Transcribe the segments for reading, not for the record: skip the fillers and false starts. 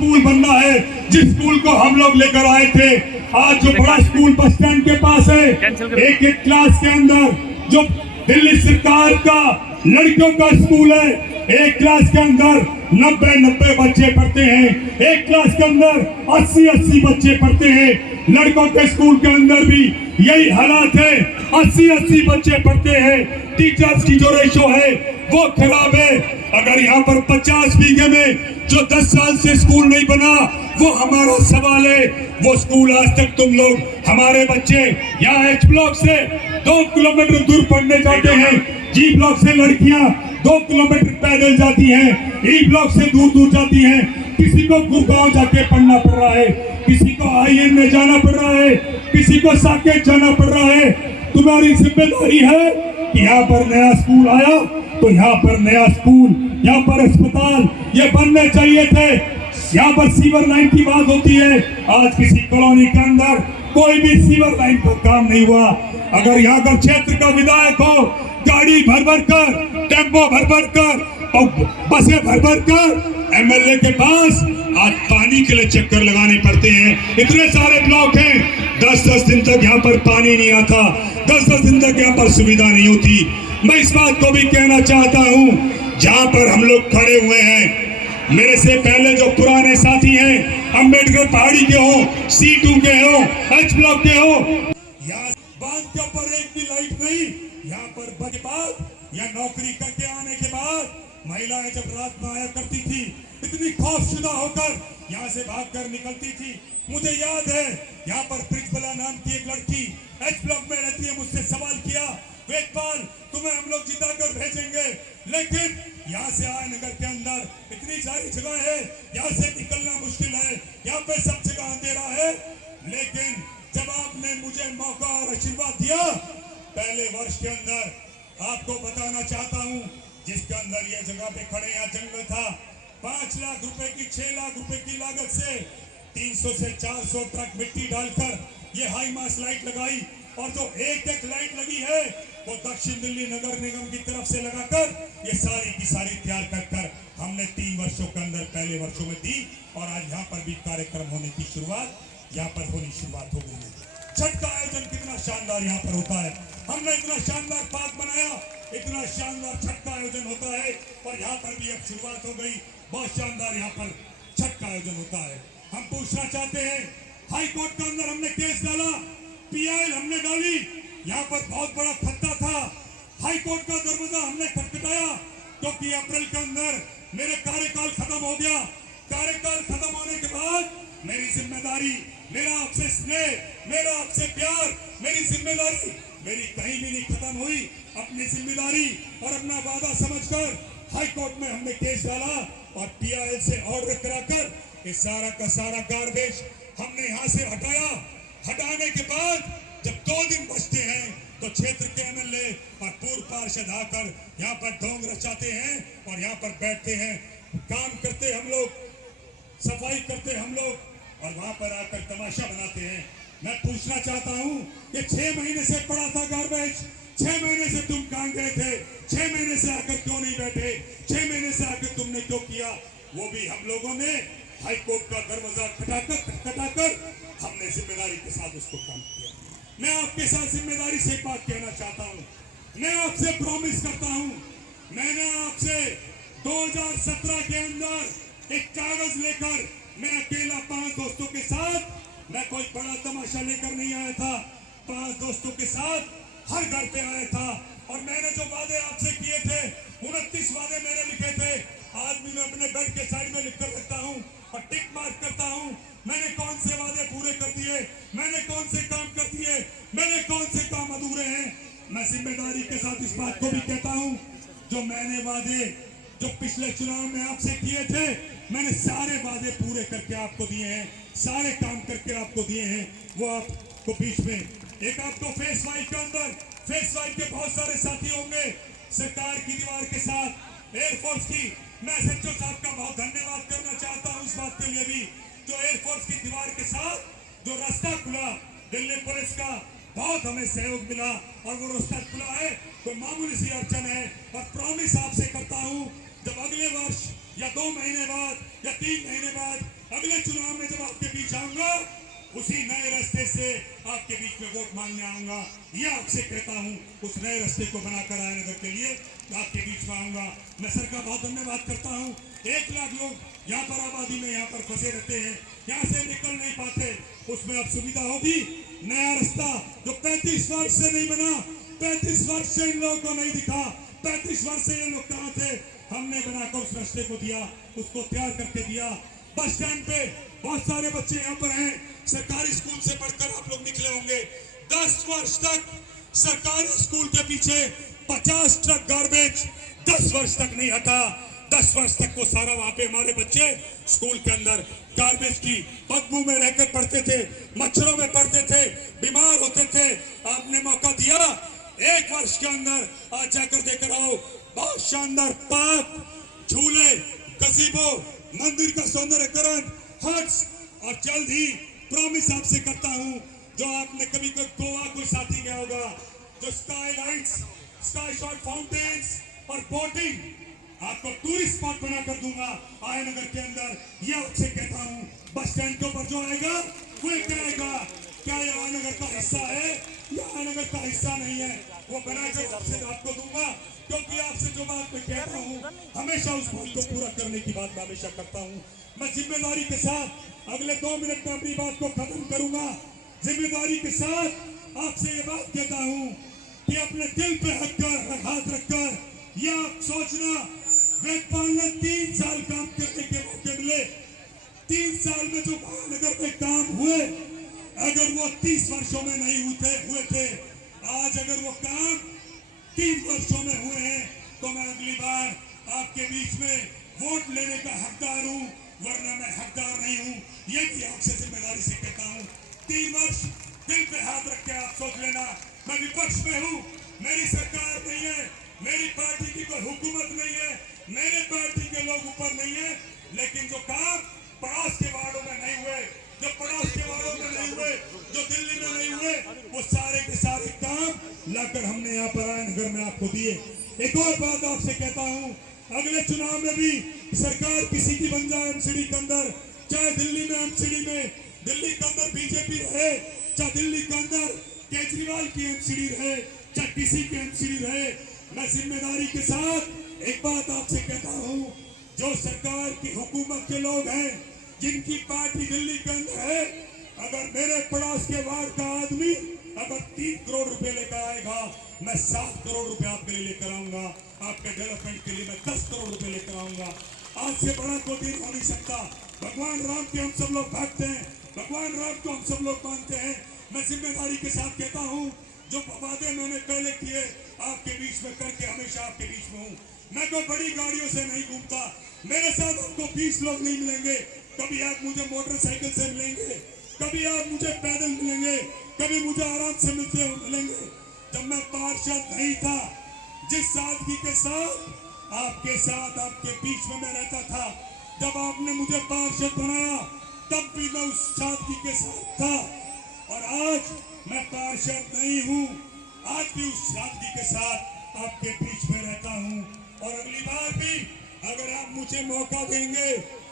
School बनना है, जिस स्कूल को हम लोग लेकर आए थे। आज जो बड़ा स्कूल बस स्टैंड के पास है, एक एक क्लास के अंदर जो दिल्ली सरकार का लड़कियों का स्कूल है, एक क्लास के अंदर 90 बच्चे पढ़ते हैं, एक क्लास के अंदर 80 बच्चे पढ़ते हैं। लड़कों के स्कूल के अंदर भी यही हालात है, 80 बच्चे पढ़ते हैं। टीचर्स की जो रेशो है वो खराब है। अगर यहाँ पर 50 बीघे में जो 10 साल से स्कूल नहीं बना, वो हमारा सवाल है। वो स्कूल आज तक तुम लोग, हमारे बच्चे यहाँ एच ब्लॉक से 2 किलोमीटर दूर पढ़ने जाते हैं, जी ब्लॉक से लड़कियां 2 किलोमीटर पैदल जाती हैं, ई ब्लॉक से दूर दूर जाती हैं। किसी को गुड़गांव जाके पढ़ना पड़ रहा है, किसी को आईएन में जाना पड़ रहा है, किसी को साकेत जाना पड़ रहा है। तुम्हारी जिम्मेदारी है कि यहाँ पर नया स्कूल आया तो यहाँ पर नया स्कूल, यहाँ पर अस्पताल ये बनने चाहिए थे। यहाँ पर सीवर लाइन की बात होती है, आज किसी कॉलोनी के अंदर कोई भी सीवर लाइन का काम नहीं हुआ। अगर यहाँ का क्षेत्र का विधायक हो, गाड़ी भर भर कर, टेम्पो भर भर कर और बसें भर भर कर एमएलए के पास आज पानी के लिए चक्कर लगाने पड़ते हैं। इतने सारे ब्लॉक हैं, 10 दिन तक यहाँ पर पानी नहीं आता, 10 दिन तक यहाँ पर सुविधा नहीं होती। मैं इस बात को भी कहना चाहता हूँ, जहाँ पर हम लोग खड़े हुए हैं, मेरे से पहले जो पुराने साथी हैं, अम्बेडकर पहाड़ी के हो, C2 के हो, एच ब्लॉक के हो, यहाँ बांध के ऊपर एक भी लाइट नहीं। यहाँ पर के बाद या नौकरी करके आने के बाद महिलाएं जब रात में आया करती थी, इतनी खौफशुदा होकर यहाँ से भागकर निकलती थी। मुझे याद है, यहाँ पर प्रिंसबला नाम की एक लड़की एच ब्लॉक में रहती है, मुझसे सवाल किया, वेदपाल तुम्हें हम लोग जिता कर भेजेंगे, लेकिन यहाँ से आए नगर के अंदर इतनी सारी जगह है, यहाँ से निकलना मुश्किल है, यहाँ पे सब जगह अंधेरा है। लेकिन जब आपने मुझे मौका और आशीर्वाद दिया, पहले वर्ष के अंदर आपको बताना चाहता हूँ, जिसके अंदर ये जगह पे खड़े यहाँ जंगल था, 5 लाख रुपए की 6 लाख रुपए की लागत से 300 से 400 ट्रक मिट्टी डालकर ये हाई मास लाइट लगाई, और जो एक लाइट लगी है वो दक्षिण दिल्ली नगर निगम की तरफ से लगाकर ये सारी की सारी तैयार कर हमने 3 वर्षों के अंदर पहले वर्षों में दी। और आज यहाँ पर भी कार्यक्रम होने की शुरुआत, यहाँ पर होनी शुरुआत हो गई है। छठ का आयोजन कितना शानदार यहाँ पर होता है, हमने इतना शानदार पार्क बनाया, इतना शानदार छठ का आयोजन होता है, और यहाँ पर भी अब शुरुआत हो गई, बहुत शानदार यहाँ पर छठ का आयोजन होता है। हम पूछना चाहते हैं, हाई कोर्ट के अंदर हमने केस डाला, PIL हमने डाली, यहाँ पर बहुत बड़ा खतरा था, हाई कोर्ट का दरवाजा हमने खटखटाया, क्योंकि अप्रैल के अंदर मेरे कार्यकाल खत्म हो गया। कार्यकाल खत्म होने के बाद मेरी जिम्मेदारी, मेरा आपसे स्नेह, मेरा आपसे प्यार, मेरी जिम्मेदारी मेरी कहीं भी नहीं खत्म हुई। अपनी जिम्मेदारी और अपना वादा समझकर हाई कोर्ट में हमने केस डाला और PIL से ऑर्डर कराकर ये सारा का सारा गार्बेज हमने यहाँ से हटाया। हटाने के बाद जब 2 दिन बचते हैं तो क्षेत्र के MLA और पूर्व पार्षद आकर यहाँ पर ढोंग रचाते हैं और यहाँ पर बैठते हैं, काम करते हम लोग, सफाई करते हम लोग, और वहां पर आकर तमाशा बनाते हैं। मैं पूछना चाहता हूँ, ये 6 महीने से पड़ा था गार्बेज, 6 महीने से तुम कहाँ गए थे, 6 महीने से आकर क्यों नहीं बैठे, 6 महीने से आकर तुमने क्यों किया? वो भी हम लोगों ने हाई कोर्ट का दरवाजा खटखटाकर हमने जिम्मेदारी के साथ उसको काम किया। मैं आपके साथ जिम्मेदारी से एक बात कहना चाहता हूँ, मैं आपसे प्रॉमिस करता हूँ, मैंने आपसे 2017 के अंदर एक कागज लेकर, मैं अकेला 5 दोस्तों के साथ, मैं कोई बड़ा तमाशा लेकर नहीं आया था, 5 दोस्तों के साथ हर घर पे आया था, और मैंने जो वादे आपसे किए थे 29 वादे मैंने लिखे थे, आज भी मैं अपने बेड के साइड में लिख कर रखता हूँ और टिक मार्क करता हूँ, मैंने कौन से वादे पूरे कर दिए, मैंने कौन से काम कर दिए, मैंने कौन से काम अधूरे हैं। मैं जिम्मेदारी के साथ इस बात को भी कहता हूँ, जो मैंने वादे जो पिछले चुनाव में आपसे किए थे, मैंने सारे वादे पूरे करके आपको दिए हैं, सारे काम करके आपको दिए हैं। वो आपको बीच में एक आपको फेस 5 के अंदर, फेस 5 के बहुत सारे साथी होंगे, सरकार की दीवार के साथ एयरफोर्स की, मैं SHO साहब का बहुत धन्यवाद करना चाहता हूँ इस बात के लिए भी, जो एयरफोर्स की दीवार के साथ जो रास्ता खुला, दिल्ली पुलिस का बहुत हमें सहयोग मिला, और वो रास्ता खुला है तो मामूली सी अड़चन है। और प्रॉमिस आपसे करता हूँ, जब अगले वर्ष या 2 महीने बाद या 3 महीने बाद अगले चुनाव में जब आपके बीच आऊंगा उसी नए रास्ते से आपके बीच में वोट मांगने आऊंगा। ये आपसे कहता हूं, उस नए रास्ते को बनाकर आयनगर के लिए आपके बीच में आऊंगा। मैं सर का बहुत धन्यवाद करता हूं। 1 लाख लोग यहाँ पर आबादी में यहाँ पर फंसे रहते हैं, यहाँ से निकल नहीं पाते, उसमें अब सुविधा होगी। नया रास्ता जो 35 वर्ष से नहीं बना, 35 वर्ष से इन लोगों को नहीं दिखा, 35 वर्ष से ये लोग कहाँ थे, हमने बनाकर उस रास्ते को दिया, उसको तैयार करके दिया। बस स्टैंड पे बहुत सारे बच्चे यहाँ पर हैं, सरकारी स्कूल से पढ़कर आप लोग निकले होंगे। 10 वर्ष तक सरकारी स्कूल के पीछे 50 ट्रक गार्बेज 10 वर्ष तक नहीं हटा। 10 वर्ष तक वो सारा वहां पे हमारे बच्चे स्कूल के अंदर गार्बेज की बदबू में रहकर पढ़ते थे, मच्छरों में पढ़ते थे, बीमार होते थे। आपने मौका दिया 1 वर्ष के अंदर, आज जाकर देकर आओ। बहुत शानदार पार्क, झूले, गज़ीबो, मंदिर का सौंदर्यकरण, हट्स, और जल्द ही प्रॉमिस आपसे करता हूं, जो आपने कभी गोवा कोई साथी गया होगा, जो sky lights, sky shot fountains और बोटिंग आपको टूरिस्ट स्पॉट बना कर दूंगा आयनगर के अंदर। ये आपसे कहता हूं, बस स्टैंड के ऊपर जो आएगा वो कहेगा क्या ये आयनगर का हिस्सा है? ये आयनगर का हिस्सा नहीं है। वो बना के आपसे आपको दूंगा, क्योंकि आपसे जो बात मैं कहता हूँ हमेशा उस बात को पूरा करने की बात मैं हमेशा करता हूँ। मैं जिम्मेदारी के साथ अगले 2 मिनट में अपनी बात को खत्म करूंगा। जिम्मेदारी के साथ आपसे ये बात कहता हूँ कि अपने दिल पे हाथ रखकर यह आप सोचना, वेदपाल ने 3 साल काम करने के मौके मिले। 3 साल में जो महानगर में काम हुए, अगर वो 30 वर्षों में नहीं हुए थे, आज अगर वो काम 3 वर्षों में हुए हैं, तो मैं अगली बार आपके बीच में वोट लेने का हकदार हूं, वरना मैं हकदार नहीं हूं। ये भी आपसे जिम्मेदारी से कहता हूं। 3 वर्ष दिल पे हाथ रख के आप सोच लेना, मैं विपक्ष में हूं, मेरी सरकार नहीं है, मेरी पार्टी की कोई हुकूमत नहीं है, मेरे पार्टी के लोग ऊपर नहीं है, लेकिन जो काम पड़ोस के वार्डों में नहीं हुए, जो पड़ोस के वार्डों में नहीं हुए, जो दिल्ली में नहीं हुए, वो सारे के सारे काम लाकर हमने यहाँ पर आयनगर में आपको दिए। एक और बात आपसे कहता हूँ, अगले चुनाव में भी सरकार किसी की बन जाए एमसीडी के अंदर, चाहे दिल्ली में एमसीडी में, दिल्ली के अंदर बीजेपी रहे, चाहे दिल्ली के अंदर केजरीवाल की एमसीडी रहे, चाहे किसी की एमसीडी रहे, मैं जिम्मेदारी के साथ एक बात आपसे कहता हूँ, जो सरकार की हुकूमत के लोग हैं, जिनकी पार्टी दिल्ली के अंदर है, अगर मेरे पड़ोस के वार्ड का आदमी अगर 3 करोड़ रुपए लेकर आएगा, मैं 7 करोड़ रुपए आपके लिए लेकर आऊंगा। आपके डेवलपमेंट के लिए मैं 10 करोड़ रुपए लेकर आऊंगा। आज से बड़ा कोई दिन हो नहीं सकता। भगवान राम के हम सब लोग भागते हैं, भगवान राम को हम सब लोग मानते हैं। मैं जिम्मेदारी के साथ कहता हूँ, जो वादे मैंने पहले किए आपके बीच में करके हमेशा आपके बीच में हूँ। मैं कोई बड़ी गाड़ियों से नहीं घूमता, मेरे साथ आपको 20 लोग नहीं मिलेंगे। कभी आप मुझे मोटरसाइकिल से मिलेंगे, कभी आप मुझे पैदल मिलेंगे, कभी मुझे आराम से मिलेंगे। जब मैं पार्षद नहीं था, जिस सादगी के साथ आपके बीच में मैं रहता था, जब आपने मुझे पार्षद बनाया तब भी मैं उस सादगी के साथ था, और आज मैं पार्षद नहीं हूँ, आज भी उस सादगी के साथ आपके बीच में रहता हूँ। और अगली बार भी अगर आप मुझे मौका देंगे,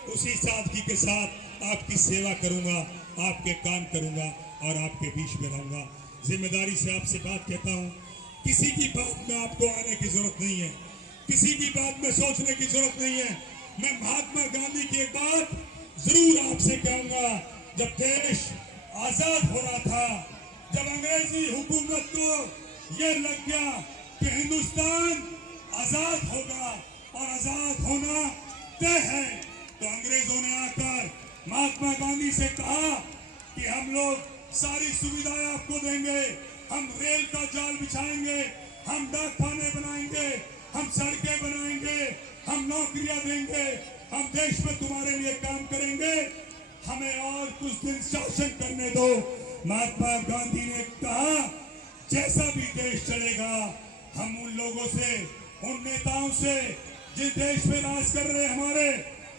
उसी सादगी के साथ आपकी सेवा करूंगा, आपके काम करूंगा और आपके बीच में रहूंगा। जिम्मेदारी से आपसे बात कहता हूं, किसी की बात में आपको आने की जरूरत नहीं है, किसी की बात में सोचने की जरूरत नहीं है। मैं महात्मा गांधी की एक बात जरूर आपसे कहूंगा, जब देश आजाद हो रहा था, जब अंग्रेजी हुकूमत को यह लग गया कि हिंदुस्तान आजाद होगा और आजाद होना तय है, तो अंग्रेजों ने आकर महात्मा गांधी से कहा कि हम लोग सारी सुविधाएं आपको देंगे, हम रेल का जाल बिछाएंगे, हम डाक खाने बनाएंगे, हम सड़कें बनाएंगे, हम नौकरियां देंगे, हम देश में तुम्हारे लिए काम करेंगे, हमें और कुछ दिन शासन करने दो। महात्मा गांधी ने कहा, जैसा भी देश चलेगा, हम उन लोगों से, उन नेताओं से जिस देश में राज कर रहे हमारे,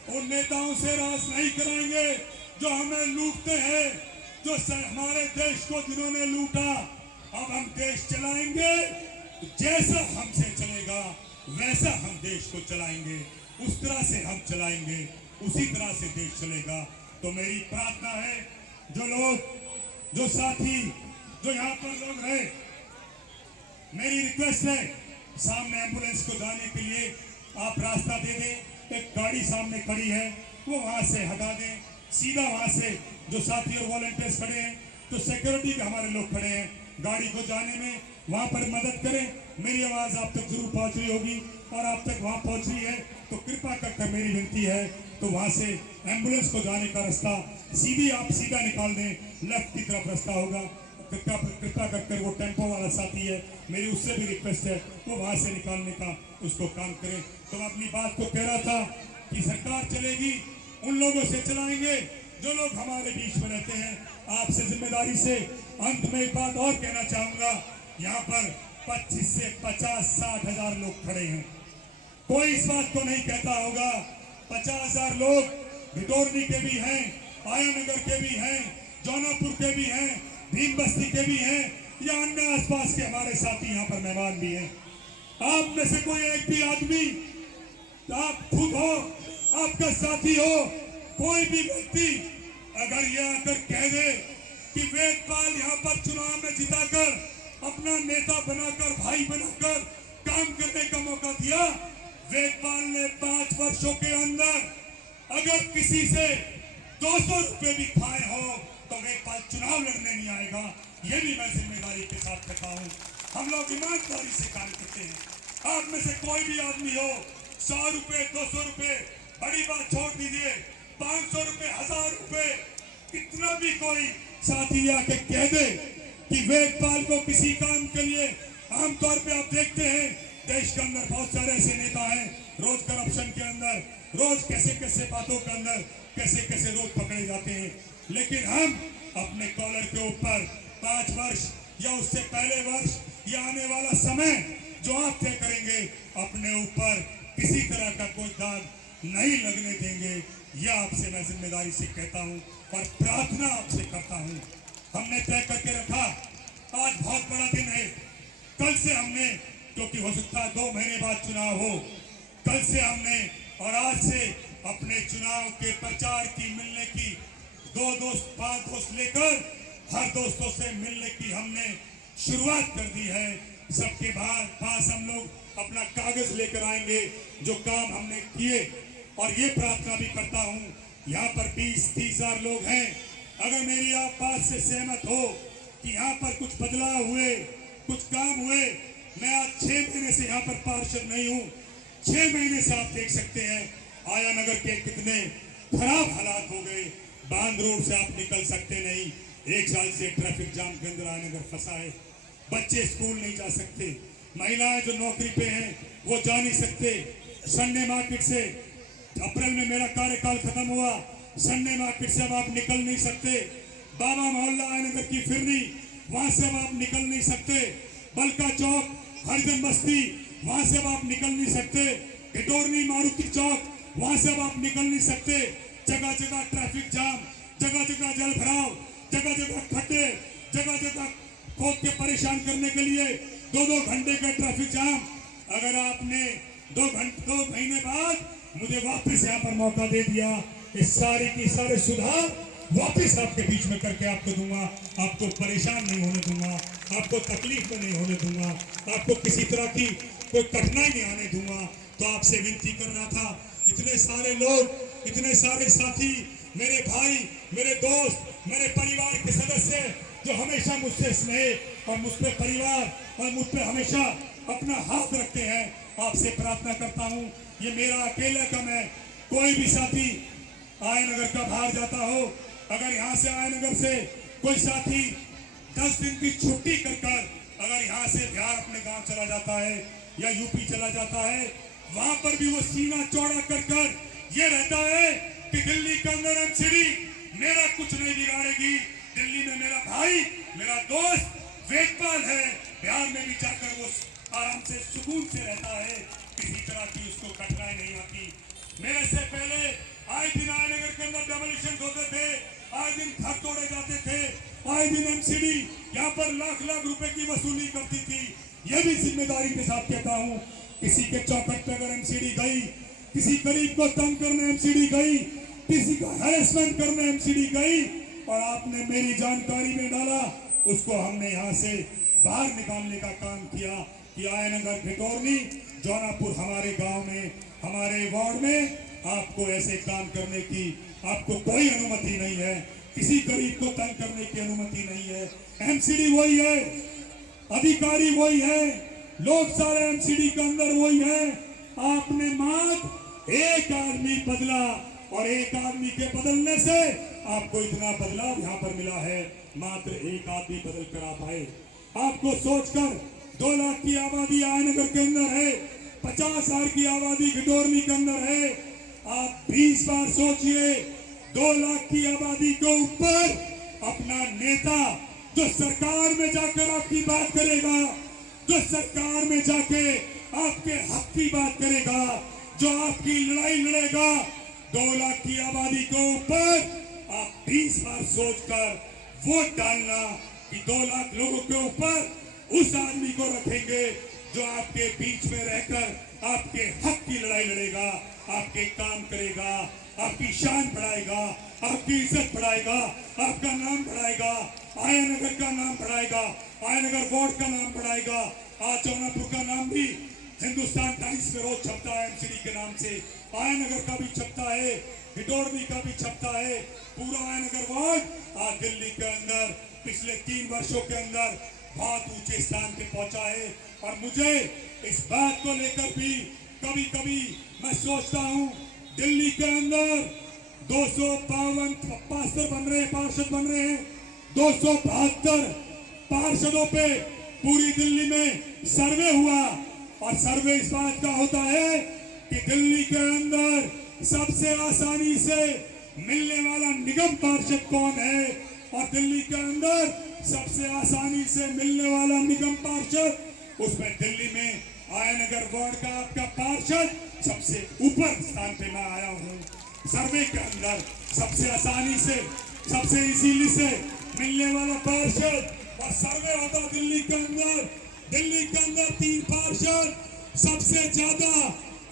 उन नेताओं से राज नहीं कराएंगे जो हमें लूटते हैं, जो हमारे देश को जिन्होंने लूटा। अब हम देश चलाएंगे, जैसा हमसे चलेगा वैसा हम देश को चलाएंगे, उस तरह से हम चलाएंगे, उसी तरह से देश चलेगा। तो मेरी प्रार्थना है, जो लोग, जो साथी, जो यहाँ पर लोग रहे, मेरी रिक्वेस्ट है, सामने एम्बुलेंस को जाने के लिए आप रास्ता दे दें। एक गाड़ी सामने खड़ी है, वो वहां से हटा दें, सीधा वहां से जो साथी और वॉलंटियर्स खड़े हैं, तो सिक्योरिटी के हमारे लोग खड़े हैं, गाड़ी को जाने में वहां पर मदद करें। मेरी आवाज आप तक जरूर पहुंच रही होगी, और आप तक वहां पहुंच रही है तो कृपा कर मेरी विनती है, तो वहां से एम्बुलेंस को जाने का रास्ता सीधी आप सीधा निकाल दें, लेफ्ट की तरफ रास्ता होगा। कृपा कर वो टेम्पो वाला साथी है, मेरी उससे भी रिक्वेस्ट है, वो वहां से निकालने का उसको काम करें। तो मैं अपनी बात को कह रहा था कि सरकार चलेगी, उन लोगों से चलाएंगे जो लोग हमारे बीच में रहते हैं। आपसे जिम्मेदारी से अंत में एक बात और कहना चाहूंगा, यहाँ पर 25 से 50-60 हजार लोग खड़े हैं। कोई इस बात को नहीं कहता होगा 50,000 लोग भिटोरनी के भी हैं, आयानगर के भी हैं, जौनापुर के भी हैं, भीम बस्ती के भी हैं, या अन्य आसपास के हमारे साथी यहाँ पर मेहमान भी हैं। आप में से कोई एक भी आदमी, आप खुद हो, आपका साथी हो, कोई भी व्यक्ति अगर यह आकर कह दे कि वेदपाल यहाँ पर चुनाव में जिताकर अपना नेता बनाकर, भाई बनाकर काम करने का मौका दिया, वेदपाल ने 5 वर्षों के अंदर अगर किसी से 200 रुपए भी खाए हो तो वेदपाल चुनाव लड़ने नहीं आएगा। ये भी मैं जिम्मेदारी के साथ कहता हूँ। हम लोग ईमानदारी से काम करते हैं। आप में से कोई भी आदमी हो, 100 रुपए, 200 रुपए, बड़ी बात छोड़ दीजिए, 500 रुपए, 1000 रुपए, कितना भी कोई साथी आके कह दे कि वेदपाल को किसी काम के लिए, आमतौर पे आप देखते हैं देश के अंदर बहुत सारे ऐसे नेता हैं, रोज करप्शन के अंदर, रोज कैसे कैसे बातों के अंदर कैसे कैसे रोज पकड़े जाते हैं, लेकिन हम अपने कॉलर के ऊपर 5 वर्ष या उससे पहले वर्ष या आने वाला समय जो आप तय करेंगे, अपने ऊपर किसी तरह का कोई दाग नहीं लगने देंगे। यह आपसे मैं जिम्मेदारी से कहता हूं और प्रार्थना आपसे करता हूं। हमने तय करके रखा, आज बहुत बड़ा दिन है, कल से हमने, क्योंकि हो सकता है 2 महीने बाद चुनाव हो, कल से हमने और आज से अपने चुनाव के प्रचार की, मिलने की, 2 दोस्त 5 दोस्त लेकर हर दोस्तों से मिलने की हमने शुरुआत कर दी है। सबके पास हम लोग अपना कागज लेकर आएंगे जो काम हमने किए, और ये प्रार्थना भी करता हूँ, यहाँ पर 20-30 हजार लोग हैं, अगर मेरी आप बात से सहमत हो कि यहाँ पर कुछ बदलाव हुए, कुछ काम हुए, मैं आज 6 महीने से यहाँ पर पार्षद नहीं हूँ, 6 महीने से आप देख सकते हैं आयानगर के कितने खराब हालात हो गए। बांध रोड से आप निकल सकते नहीं, 1 साल से ट्रैफिक जाम के अंदर आयानगर फंसा है, बच्चे स्कूल नहीं जा सकते, महिलाएं जो नौकरी पे हैं वो जा नहीं सकते। संडे मार्केट से अप्रैल में मेरा कार्यकाल खत्म हुआ, संडे मार्केट से अब आप निकल नहीं सकते। बाबा मोहल्ला आयनगर की फिरनी, वहां से अब आप निकल नहीं सकते। बलका चौक, हरिजन बस्ती, वहां से अब आप निकल नहीं सकते। भिटोरनी मारुति चौक, वहां से अब आप निकल नहीं सकते। जगह जगह ट्रैफिक जाम, जगह जगह जल भराव, जगह जगह खड्डे, जगह जगह खोद के परेशान करने के लिए 2-2 घंटे का ट्रैफिक जाम। अगर आपने 2 महीने बाद मुझे वापस यहाँ पर मौका दे दिया, इस सारे की सारे सुधार वापस आपके बीच में करके आपको दूंगा, आपको परेशान नहीं होने दूंगा, आपको तकलीफ में नहीं होने दूंगा, आपको किसी तरह की कोई कठिनाई नहीं आने दूंगा। तो आपसे विनती कर रहा था, इतने सारे लोग, इतने सारे साथी, मेरे भाई, मेरे दोस्त, मेरे परिवार के सदस्य जो हमेशा मुझसे स्नेह और मुझ पे परिवार और मुझ पे हमेशा अपना हाथ रखते हैं, आपसे प्रार्थना करता हूँ, ये मेरा अकेले का मैं, कोई भी साथी आयनगर का बाहर जाता हो, अगर यहाँ से आयनगर से कोई साथी 10 दिन की छुट्टी कर अगर यहाँ से बिहार अपने गांव चला जाता है या यूपी चला जाता है, वहां पर भी वो सीना चौड़ा कर ये रहता है कि दिल्ली के अंदर एमसीडी मेरा कुछ नहीं बिगाड़ेगी, दिल्ली में मेरा भाई, मेरा दोस्त वेदपाल है, बिहार में भी जाकर वो आराम से सुकून से रहता है, किसी तरह की उसको कठिनाई नहीं आती। मेरे से पहले आए दिन आयनगर के अंदर डेमोलिशन होते थे, आए दिन घर तोड़े जाते थे, आए दिन एमसीडी यहाँ पर लाख रुपए की वसूली करती थी। यह भी जिम्मेदारी के साथ कहता हूँ, किसी के चौखट पे अगर एमसीडी गई, किसी गरीब को तंग करने एमसीडी गई, किसी का हैरेसमेंट करने एमसीडी गई और आपने मेरी जानकारी में डाला, उसको हमने यहाँ से बाहर निकालने का काम किया कि आयनगर भिटोरनी जौनापुर हमारे गांव में, हमारे वार्ड में आपको ऐसे काम करने की आपको कोई अनुमति नहीं है, किसी गरीब को तंग करने की अनुमति नहीं है। एमसीडी वही है, अधिकारी वही है, लोग सारे एमसीडी के अंदर वही है। आपने मात्र एक आदमी बदला और एक आदमी के बदलने से आपको इतना बदलाव यहाँ पर मिला है। मात्र एक आदमी बदल कर आप आए। आपको सोचकर 2 लाख की आबादी आयनगर के अंदर है, 50,000 की आबादी भिटोरनी के अंदर है। आप 20 बार सोचिए, 2 लाख की आबादी के ऊपर अपना नेता जो सरकार में जाकर आपकी बात करेगा, जो सरकार में जाके आपके हक की बात करेगा, जो आपकी लड़ाई लड़ेगा, 2 लाख की आबादी के ऊपर आप 20 बार सोचकर वोट डालना कि 2 लाख लोगों के ऊपर उस आदमी को रखेंगे जो आपके बीच में रहकर आपके हक की लड़ाई लड़ेगा, आपके काम करेगा, आपकी शान बढ़ाएगा, आपकी इज्जत बढ़ाएगा, आपका नाम बढ़ाएगा, आयनगर का नाम बढ़ाएगा, आयनगर वार्ड का नाम बढ़ाएगा। आज जौनापुर का नाम भी हिंदुस्तान टाइम्स में रोज छपता है एमसीडी के नाम से, आयनगर का भी छपता है, भिटोरनी का भी छपता है। पूरा आयनगर वार्ड आज दिल्ली के अंदर पिछले 3 वर्षों के अंदर बहुत ऊंचे स्थान पे पहुंचा है। और मुझे इस बात को लेकर भी कभी कभी मैं सोचता हूं, दिल्ली के अंदर 252 पार्षद बन रहे हैं, 272 पार्षदों पे पूरी दिल्ली में सर्वे हुआ और सर्वे इस बात का होता है कि दिल्ली के अंदर सबसे आसानी से मिलने वाला निगम पार्षद कौन है, और दिल्ली के अंदर सबसे आसानी से मिलने वाला निगम पार्षद, उसमें दिल्ली में आयनगर वार्ड का आपका पार्षद सबसे ऊपर स्थान पे मैं आया हूँ। सर्वे के अंदर सबसे आसानी से, सबसे इजीली से मिलने वाला पार्षद, और सर्वे होता दिल्ली के अंदर 3 पार्षद, सबसे ज्यादा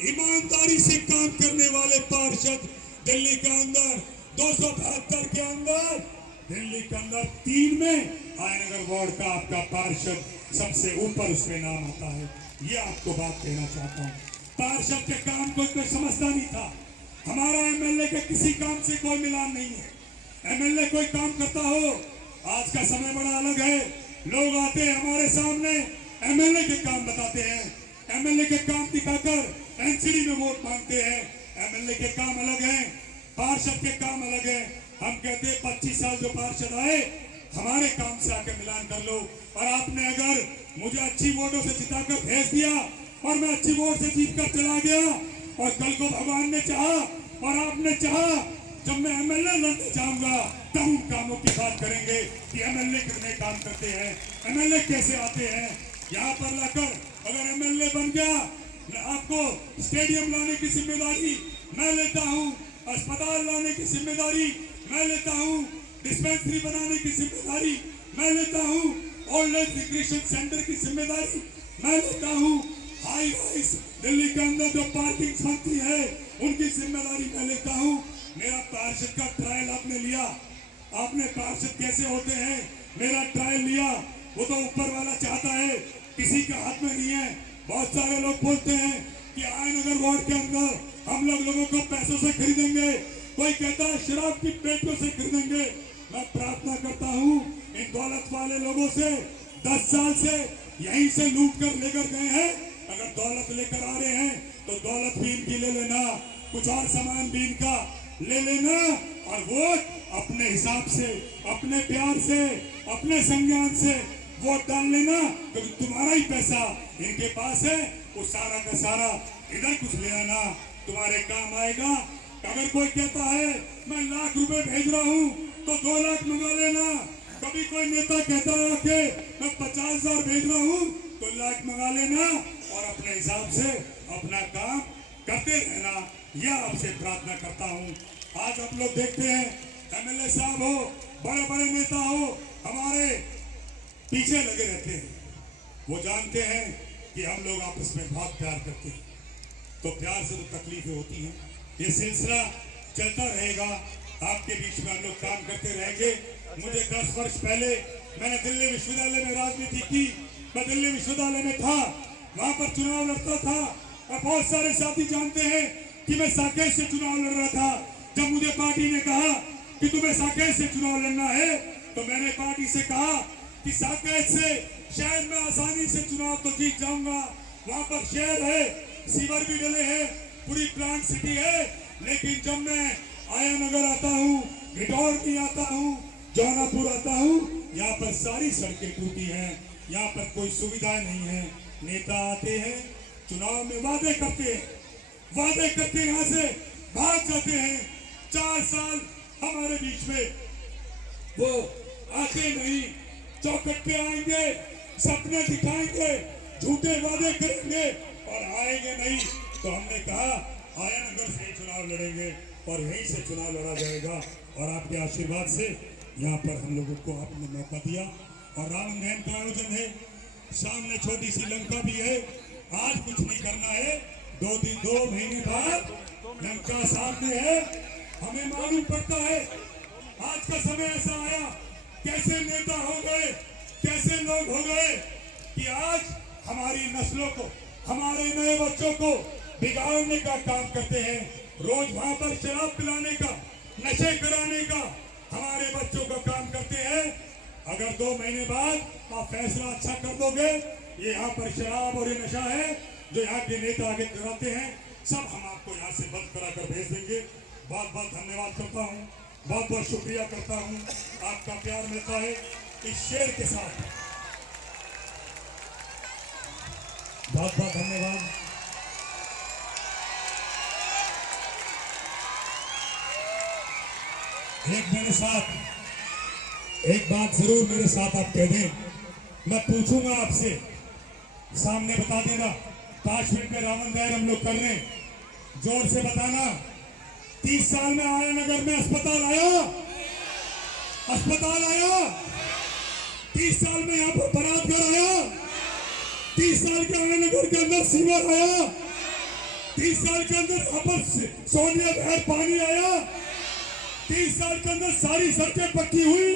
ईमानदारी से काम करने वाले पार्षद दिल्ली के अंदर 272 के अंदर, दिल्ली के अंदर 3 में आयनगर वार्ड का आपका पार्षद सबसे ऊपर उसमें नाम आता है। ये आपको बात कहना चाहता हूँ। पार्षद के काम को कोई समझता नहीं था। हमारा एमएलए के किसी काम से कोई मिलान नहीं है। एमएलए कोई काम करता हो, आज का समय बड़ा अलग है, लोग आते हैं हमारे सामने एमएलए के काम बताते हैं, एमएलए के काम दिखाकर एनसीडी में वोट मांगते हैं। एमएलए के काम अलग हैं, पार्षद के काम अलग है। हम कहते हैं 25 साल जो पार्षद आए हमारे काम से आके मिलान कर लो। और आपने अगर मुझे अच्छी वोटों से जिताकर भेज दिया और मैं अच्छी वोट से जीतकर चला गया, और कल को भगवान ने चाहा और आपने चाहा जब मैं एमएलए लड़ने जाऊंगा तब उन कामों की बात करेंगे कि एमएलए कितने काम करते हैं, एमएलए कैसे आते हैं। यहाँ पर लाकर अगर एमएलए बन गया, आपको स्टेडियम लाने की जिम्मेदारी मैं लेता हूँ, अस्पताल लाने की जिम्मेदारी मैं लेता हूँ, डिस्पेंसरी बनाने की जिम्मेदारी मैं लेता हूँ, ओल्ड एज रिक्रिएशन सेंटर की जिम्मेदारी मैं लेता हूँ, हाई राइज दिल्ली के अंदर जो पार्किंग बनती है उनकी जिम्मेदारी मैं लेता हूँ। मेरा पार्षद का ट्रायल आपने लिया, आपने पार्षद कैसे होते हैं मेरा ट्रायल लिया, वो तो ऊपर वाला चाहता है, किसी के हाथ में नहीं है। बहुत सारे लोग बोलते हैं कि आयनगर वार्ड के अंदर हम लोगों को पैसों से खरीदेंगे, कोई कहता है शराब की पेटियों से खरीदेंगे। मैं प्रार्थना करता हूँ इन दौलत वाले लोगों से 10 साल से यहीं से लूट कर लेकर गए हैं, अगर दौलत लेकर आ रहे हैं तो दौलत भी इनकी ले लेना, कुछ और सामान भी इनका ले लेना, और वोट अपने हिसाब से, अपने प्यार से, अपने संज्ञान से वोट डाल लेना, क्योंकि तुम्हारा ही पैसा इनके पास है, वो सारा का सारा इधर कुछ ले आना, तुम्हारे काम आएगा। अगर कोई कहता है मैं लाख रुपए भेज रहा हूँ तो 2 लाख मंगा लेना, कभी कोई नेता कहता है कि मैं 50,000 भेज रहा हूँ तो लाख मंगा लेना, और अपने हिसाब से अपना काम करते रहना। यह आपसे प्रार्थना करता हूँ। आज आप लोग देखते हैं एमएलए साहब हो, बड़े बड़े नेता हो, हमारे पीछे लगे रहते हैं। वो जानते हैं कि हम लोग आपस में बहुत प्यार करते हैं, तो प्यार से तो तकलीफें होती हैं। ये सिलसिला चलता रहेगा। आपके बीच में हम लोग काम करते रहेंगे। मुझे 10 वर्ष पहले मैंने दिल्ली विश्वविद्यालय में राजनीति की। मैं दिल्ली विश्वविद्यालय में था, वहां पर चुनाव लड़ता था और बहुत सारे साथी जानते हैं कि मैं साकेत से चुनाव लड़ रहा था। जब मुझे पार्टी ने कहा कि तुम्हें साकेत से चुनाव लड़ना है तो मैंने पार्टी से कहा कि साकेत से शायद मैं आसानी से चुनाव तो जीत जाऊंगा। वहां पर शहर है, सीवर भी डले हैं, पूरी प्लांट सिटी है, लेकिन जब मैं आया नगर आता हूँ, घिटौर आता हूँ, जौनापुर आता हूँ, यहाँ पर सारी सड़कें टूटी हैं, यहाँ पर कोई सुविधा नहीं है। नेता आते हैं, चुनाव में वादे करते यहाँ से भाग जाते हैं। 4 साल हमारे बीच में वो आते नहीं, चौखट पे आएंगे, सपने दिखाएंगे, झूठे वादे करेंगे और आएंगे नहीं। तो हमने कहा आया नगर से चुनाव लड़ेंगे और यहीं से चुनाव लड़ा जाएगा। और आपके आशीर्वाद से यहाँ पर हम लोगों को आपने मौका दिया और रावण दहन का आयोजन है, सामने छोटी सी लंका भी है। आज कुछ नहीं करना है, 2 महीने बाद लंका सामने है। हमें मालूम पड़ता है आज का समय ऐसा आया, कैसे नेता हो गए, कैसे लोग हो गए कि आज हमारी नस्लों को, हमारे नए बच्चों को बिगाड़ने का काम करते हैं। रोज वहां पर शराब पिलाने का, नशे कराने का हमारे बच्चों का काम करते हैं। अगर 2 महीने बाद आप फैसला अच्छा कर दोगे, ये यहाँ पर शराब और ये नशा है जो यहाँ के नेता आगे कराते हैं, सब हम आपको यहाँ से बंद करा कर भेज देंगे। बहुत बहुत धन्यवाद करता हूँ, बहुत बहुत शुक्रिया करता हूँ। आपका प्यार मिलता है इस शेर के साथ। बहुत बहुत धन्यवाद। एक बात जरूर मेरे साथ आप कह दें। मैं पूछूंगा आपसे, सामने बता देना। 5 मिनट में रावण दहन हम लोग कर रहे हैं, जोर से बताना। 30 साल में आया नगर में अस्पताल आया, 30 साल में यहाँ पर बरात घर आया, 30 साल के आया नगर के अंदर सीवर आया, 30 साल के अंदर यहाँ पर सोनिया बहर पानी आया, 30 साल के अंदर सारी सड़कें पक्की हुई,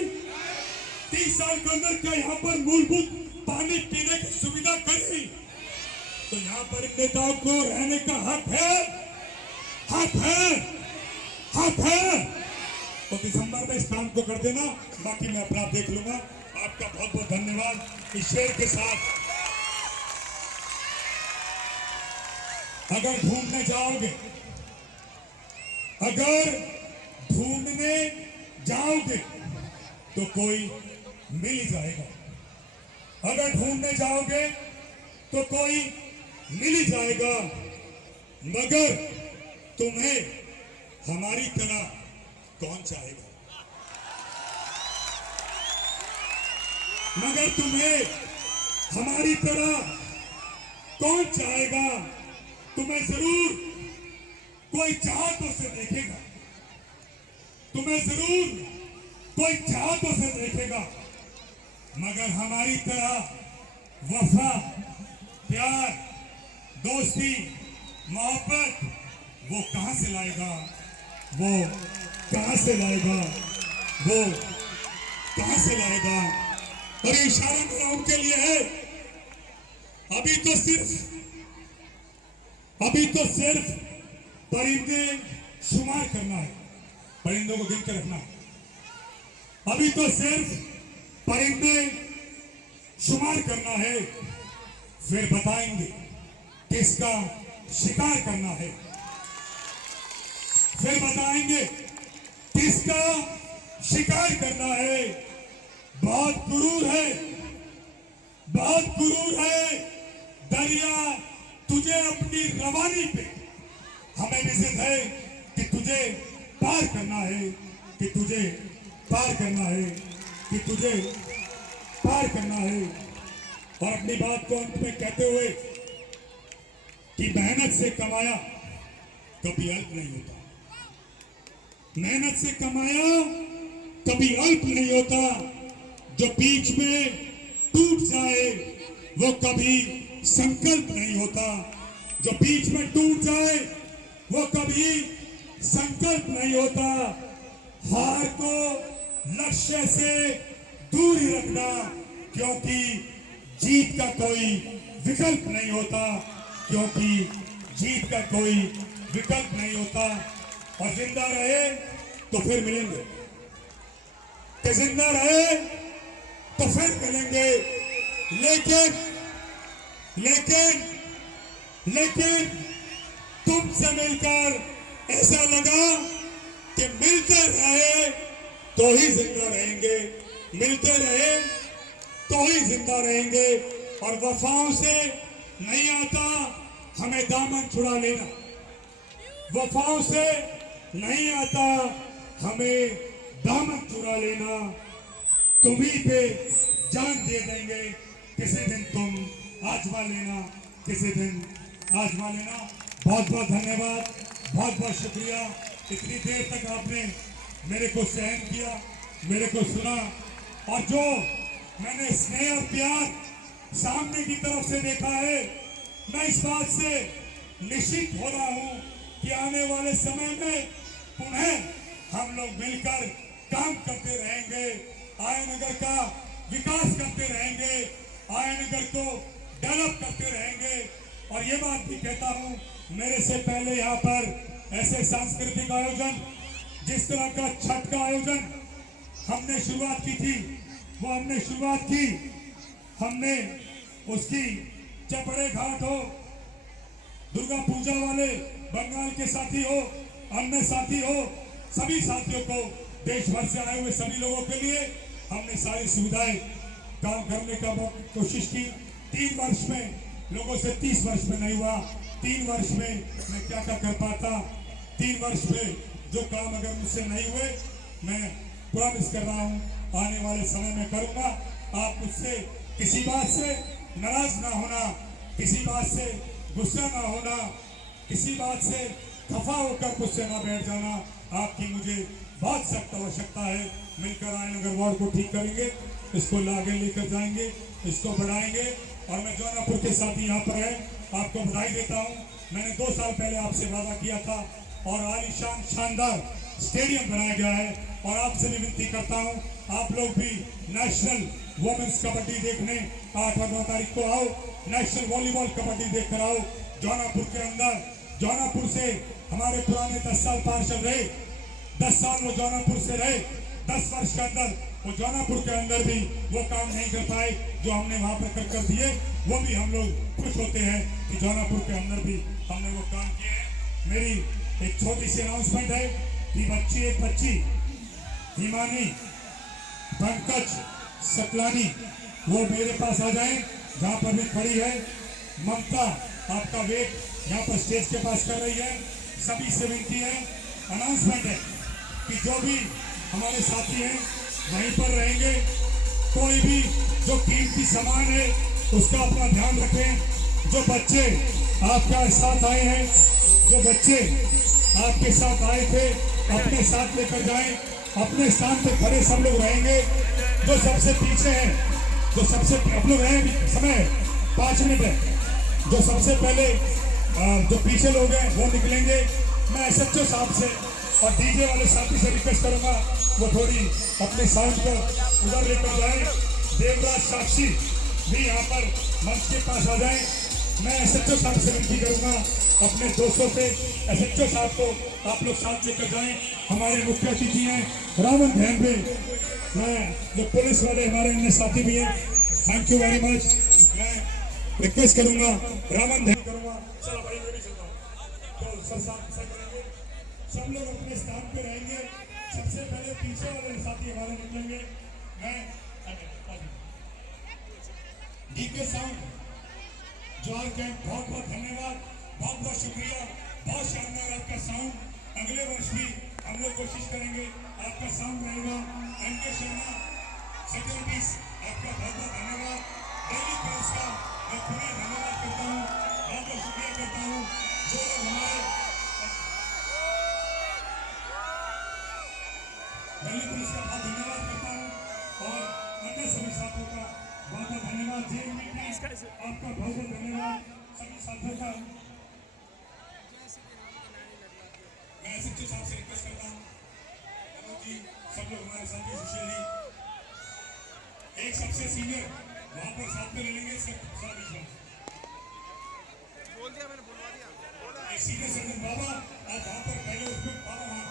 30 साल के अंदर क्या यहाँ पर मूलभूत पानी पीने की सुविधा करी। तो यहाँ पर नेताओं को रहने का हक है, हक है। तो दिसंबर में इस काम को कर देना, बाकी मैं अपना देख लूंगा। आपका बहुत बहुत धन्यवाद। इस शेर के साथ अगर ढूंढने जाओगे तो कोई मिल ही जाएगा। अगर ढूंढने जाओगे तो कोई मिल ही जाएगा, मगर तुम्हें हमारी तरह कौन चाहेगा? मगर तुम्हें हमारी तरह कौन चाहेगा? तुम्हें जरूर कोई चाहतों से देखेगा, तुम्हें जरूर कोई चाहतों से देखेगा, मगर हमारी तरह वफा, प्यार, दोस्ती, मोहब्बत वो कहां से लाएगा? वो कहां से लाएगा? और ये इशारा मेरा उनके लिए है। अभी तो सिर्फ परिंदे शुमार करना है, परिंदों को गिन के रखना। अभी तो सिर्फ परिंदे शुमार करना है, फिर बताएंगे किसका शिकार करना है, फिर बताएंगे किसका शिकार करना है। बहुत गुरूर है दरिया तुझे अपनी रवानी पे। हमें भी जिद है कि तुझे पार करना है, कि तुझे पार करना है, कि तुझे पार करना है। और अपनी बात को अंत में कहते हुए कि मेहनत से कमाया कभी अल्प नहीं होता, मेहनत से कमाया कभी अल्प नहीं होता। जो बीच में टूट जाए वो कभी संकल्प नहीं होता, जो बीच में टूट जाए वो कभी संकल्प नहीं होता, हार को लक्ष्य से दूर ही रखना, क्योंकि जीत का कोई विकल्प नहीं होता, क्योंकि जीत का कोई विकल्प नहीं होता। और जिंदा रहे तो फिर मिलेंगे, कि जिंदा रहे तो फिर मिलेंगे। लेकिन लेकिन लेकिन तुमसे मिलकर ऐसा लगा कि मिलते रहे तो ही जिंदा रहेंगे, मिलते रहे तो ही जिंदा रहेंगे। और वफाओं से नहीं आता हमें दामन छुड़ा लेना, वफाओं से नहीं आता हमें दामन चुरा लेना। तुम्ही पे जान दे देंगे, किसी दिन तुम आजमा लेना, किसी दिन आजमा लेना। बहुत बहुत धन्यवाद, बहुत बहुत शुक्रिया। इतनी देर तक आपने मेरे को सहन किया, मेरे को सुना, और जो मैंने स्नेह और प्यार सामने की तरफ से देखा है, मैं इस बात से निश्चित हो रहा हूं कि आने वाले समय में पुनः हम लोग मिलकर काम करते रहेंगे, आयनगर का विकास करते रहेंगे, आयनगर को डेवलप करते रहेंगे। और ये बात भी कहता हूं, मेरे से पहले यहाँ पर ऐसे सांस्कृतिक आयोजन, जिस तरह का छठ का आयोजन हमने शुरुआत की थी, वो हमने शुरुआत की, हमने उसकी चपड़े घाट हो, दुर्गा पूजा वाले बंगाल के साथी हो, अन्य साथी हो, सभी साथियों को, देश भर से आए हुए सभी लोगों के लिए हमने सारी सुविधाएं काम करने का कोशिश की। 3 वर्ष में लोगों से 30 वर्ष में नहीं हुआ, 3 वर्ष में मैं क्या क्या कर पाता, 3 वर्ष में जो काम अगर मुझसे नहीं हुए, मैं प्रॉमिस कर रहा हूं आने वाले समय में करूंगा। आप मुझसे किसी बात से नाराज ना होना, किसी बात से गुस्सा ना होना, किसी बात से खफा होकर मुझसे ना बैठ जाना। आपकी मुझे बहुत सख्त आवश्यकता है। मिलकर आयनगर वार्ड को ठीक करेंगे, इसको आगे लेकर जाएंगे, इसको बढ़ाएंगे। और मैं जौनापुर के साथी यहाँ पर है, आपको बधाई देता हूँ। मैंने 2 साल पहले आपसे वादा किया था और आलीशान शानदार स्टेडियम बनाया गया है। और आपसे भी विनती करता हूँ, आप लोग भी नेशनल वुमेन्स कबड्डी देखने 8 और 9 तारीख को आओ, नेशनल वॉलीबॉल कबड्डी देख कर आओ जौनापुर के अंदर। जौनापुर से हमारे पुराने 10 साल पार्षद रहे, 10 साल वो जौनापुर से रहे, 10 वर्ष के अंदर वो जौनापुर के अंदर भी वो काम नहीं कर पाए जो हमने वहां पर कर दिए। वो भी हम लोग खुश होते हैं कि जौनापुर के अंदर भी हमने वो काम किए हैं। मेरी एक छोटी सी अनाउंसमेंट है कि एक बच्ची हिमानी पंकज सतलानी, वो मेरे पास आ जाए, जहाँ पर भी खड़ी है। ममता आपका वेट यहाँ पर स्टेज के पास कर रही है। सभी से विनती है, अनाउंसमेंट है कि जो भी हमारे साथी हैं वहीं पर रहेंगे। कोई भी जो कीमती सामान है उसका अपना ध्यान रखें। जो बच्चे आपके साथ आए हैं, जो बच्चे आपके साथ आए थे, अपने साथ लेकर जाएं। अपने स्थान पे खड़े सब लोग रहेंगे। जो सबसे पीछे हैं, जो सबसे आप लोग हैं, समय 5 मिनट है। जो सबसे पहले जो पीछे लोग हैं वो निकलेंगे। मैं SHO साहब से और डीजे वाले साथी से रिक्वेस्ट करूंगा वो थोड़ी अपने साउंड को उधर लेकर जाए। देवराज साक्षी भी यहाँ पर मंच के पास आ जाए। मैं SHO साहब से विनती करूंगा अपने दोस्तों से, SHO साहब को आप लोग साथ लेकर जाएं। हमारे मुख्य अतिथि हैं रावण धैंबे, मैं जो पुलिस वाले हमारे अन्य साथी भी हैं, थैंक यू वेरी मच। मैं रिक्वेस्ट करूंगा रावण धैंबे करूंगा, तो सब करेंगे, सब लोग अपने स्थान पे रहेंगे। सबसे पहले पीछे वाले साथी हमारे निकलेंगे। मैं डीके साउंड ज्वार कैंप, बहुत बहुत धन्यवाद, बहुत बहुत शुक्रिया, बहुत शानदार आपका साउंड। अगले वर्ष भी हम लोग कोशिश करेंगे आपका साउंड रहेगा। MK शर्मा सेक्रेटरीज, आपका बहुत बहुत धन्यवाद। डेली प्रेस का मैं पुनः धन्यवाद करता हूँ, बहुत बहुत शुक्रिया करता हूँ। जो लोग हमारे डेली प्रेस का बहुत धन्यवाद करता हूँ और अन्य सभी साथियों का बहुत बहुत धन्यवाद। आपका बहुत बहुत धन्यवाद सभी साथियों का। मैं सच्चे साहब से रिक्वेस्ट करता हूँ, मनोज जी, सब लोग हमारे साथी, सुशील जी, एक सबसे सीनियर वहां पर साथ में ले लेंगे, बोल दिया मैंने, बुलवा दिया। एक सीनियर सर्जन बाबा, आप वहां पर पहले उसमें बाबा वहां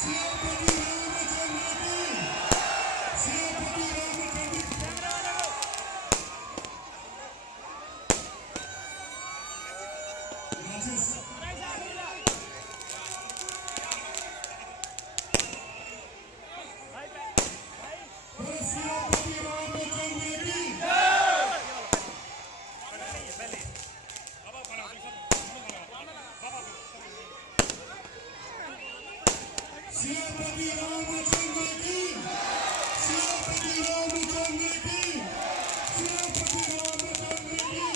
श्रीपति रामचंद्र की, श्रीपति रामचंद्र की। राजेश श्रीपति रामचंद्र की, श्रीपति रामचंद्र की, श्रीपति रामचंद्र की, श्रीपति रामचंद्र की।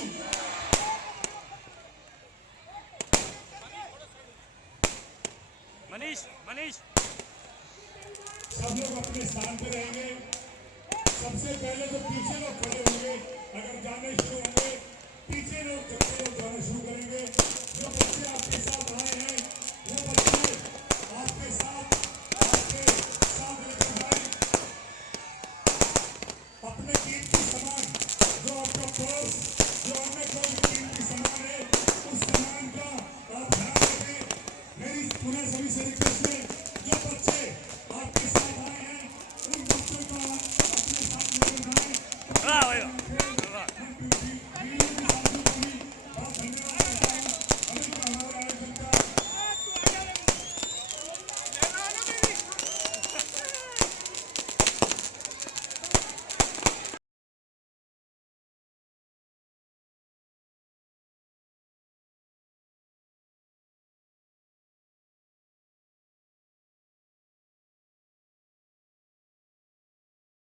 मनीष मनीष सब लोग अपने स्थान पे रहेंगे। सबसे पहले तो पीछे लोग खड़े होंगे, अगर जाने शुरू होंगे पीछे लोग चलते लोग जाना शुरू करेंगे। जो बच्चे आपके साथ आए हैं वो बच्चे आपके साथ लेकर जाए अपने कीमती सामान, जो आपका पर्स, जो अन्य कोई कीमती सामान है, उस सामान का आप ध्यान रखें। मेरी पुनः सभी से रिक्वेस्ट है,